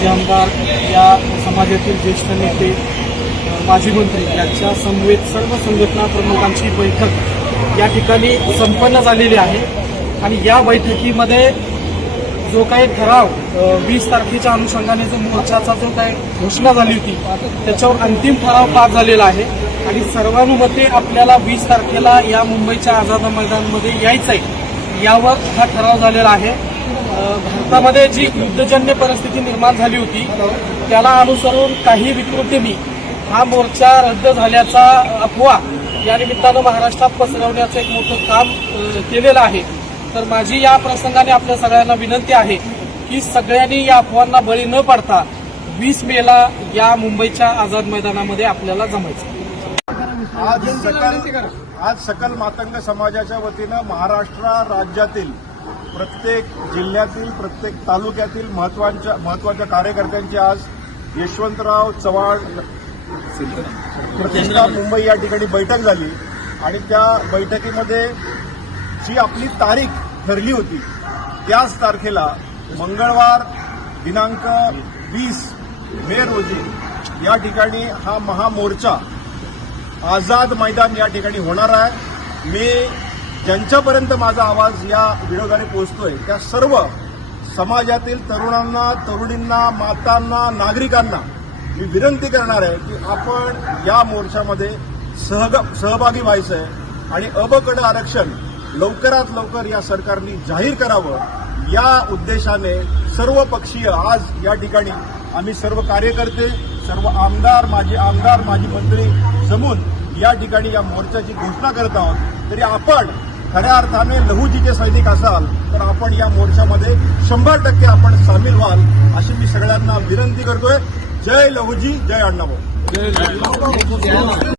माजी आमदार या समाजातील ज्येष्ठ नेते माजी मंत्री यांच्या समवेत सर्व संघटना प्रमुखांची बैठक या ठिकाणी संपन्न झालेली आहे. आणि या बैठकीमध्ये जो काही ठराव वीस तारखेच्या अनुषंगाने जो मोर्चाचा जो काही घोषणा झाली होती त्याच्यावर अंतिम ठराव पास झालेला आहे. आणि सर्वानुमते आपल्याला वीस तारखेला या मुंबईच्या आझाद मैदानमध्ये यायचं आहे यावर हा ठराव झालेला आहे. भारतामध्ये जी युद्धजन्य परिस्थिती निर्माण झाली होती त्याला अनुसरून काही विकृतींनी हा मोर्चा रद्द झाल्याचा अफवा या निमित्तानं महाराष्ट्रात पसरवण्याचं एक मोठं काम केलेलं आहे. तर माझी या प्रसंगाने आपल्या सगळ्यांना विनंती आहे की सगळ्यांनी या अफवांना बळी न पडता वीस मेला या मुंबईच्या आझाद मैदानामध्ये आपल्याला जमायचं. आज सकल आज सकल मातंग समाजाच्या वतीनं महाराष्ट्र राज्यातील प्रत्येक जिल्ह्यातील प्रत्येक तालुक्यातील महत्त्वाच्या महत्त्वाच्या कार्यकर्त्यांची आज यशवंतराव चव्हाण प्रतिष्ठा मुंबई या ठिकाणी बैठक झाली. आणि त्या बैठकीमध्ये जी आपली तारीख ठरली होती त्याच तारखेला मंगळवार दिनांक वीस मे रोजी या ठिकाणी हा महामोर्चा आझाद मैदान या ठिकाणी होणार आहे. मी ज्यांच्यापर्यंत माझा आवाज या व्हिडिओद्वारे पोहोचतोय त्या सर्व समाजातील तरुणांना तरुणींना मातांना नागरिकांना मी विनंती करणार आहे की आपण या मोर्चामध्ये सहग सहभागी व्हायचं आहे आणि अबकड आरक्षण लवकरात लवकर या सरकारने जाहीर करावं. या उद्देशाने सर्व पक्षीय आज या ठिकाणी आम्ही सर्व कार्यकर्ते सर्व आमदार माजी आमदार माजी मंत्री जमून या ठिकाणी या मोर्चाची घोषणा करत आहोत. तरी आपण खऱ्या अर्थाने लहुजीचे सैनिक असाल तर आपण या मोर्चामध्ये शंभर टक्के आपण सामील व्हाल अशी मी सगळ्यांना विनंती करतोय. जय लहूजी जय अण्णाभाऊ.